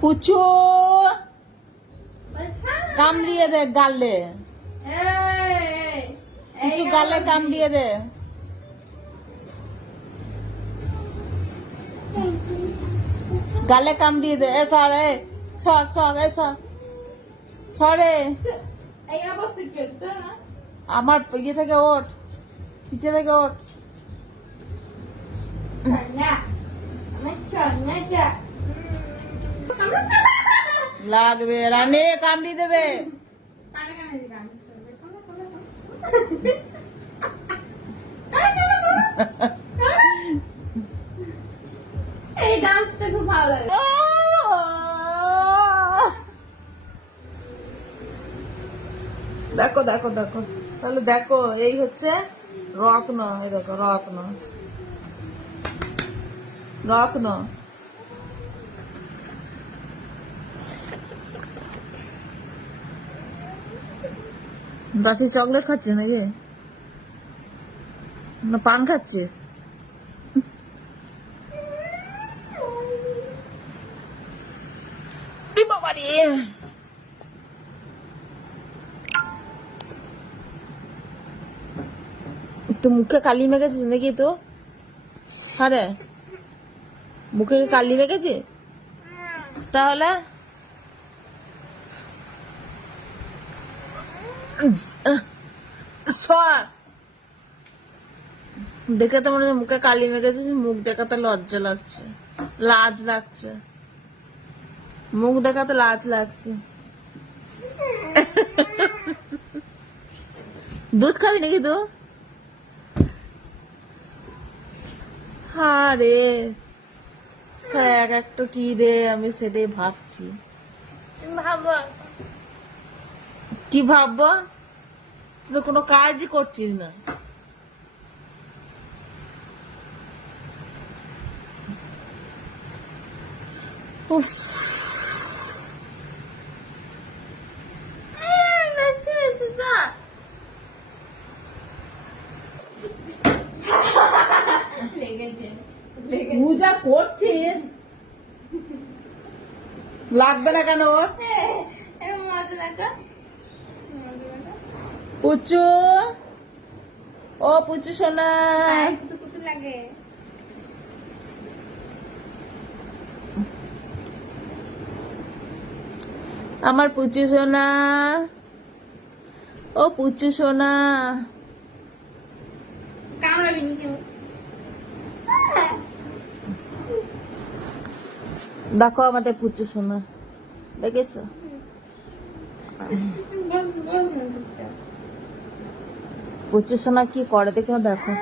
পুচু! কামড়িয়ে দে গালে। পুচু গালে কামড়িয়ে দে। গালে কামড়িয়ে দে। এ সর এ সর সর এ সর। সরে না? আমার ইয়ে থেকে ওঠ পিঠে থেকে ওঠ। লাগবে রানে কামড়িয়ে দেবে। এই ডান্সটা খুব ভালো লাগে। দেখো দেখো দেখো। তাহলে দেখো এই হচ্ছে রত্ন এই দেখো রত্ন। রত্ন বাসি চকলেট খাচ্ছিস নাকি? না, পান খাচ্ছিস? রে। একটু মুখে কালি মেখেছিস নাকি তো? আরে মুখে কালি মেখেছিস তাহলে? দেখে তো মনে মুখে কালি মেখেছিস মুখ দেখাতে লজ্জা লাগছে, লাজ লাগছে। মুখ দেখাতে লাজ লাগছে। দুধ খাবি নাকি তুই? হ্যাঁ রে এক একটা কি রে আমি সেটাই ভাবছি। ভাবো। কি ভাববো? তুই তো কোনো কাজই করছিস না। উফ বেশি বেশি না লেগেছে লেগেছে পূজা করছিস? লাগবে না কেন মজা পুচু? ও পুচু সোনা। কুতু লাগে। আমার পুচু সোনা। ও পুচু সোনা। কামড়াবি নি কেউ? দেখো আমাদের পুচু সোনা। দেখেছ? পুচু সোনা কি করে দেখো দেখো।